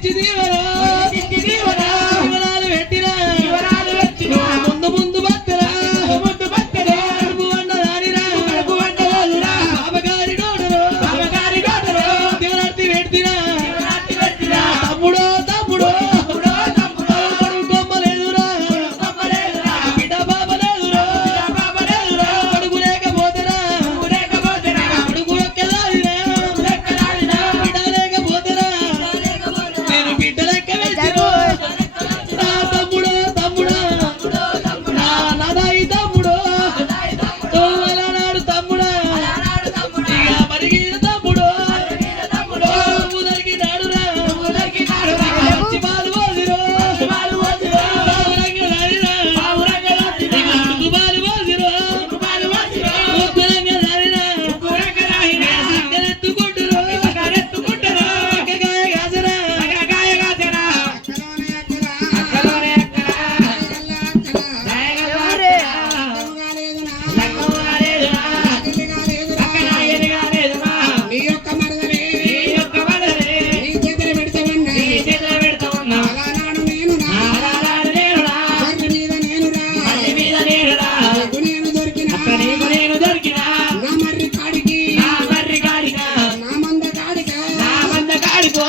Ti dicono! ಆಡಿಪೋ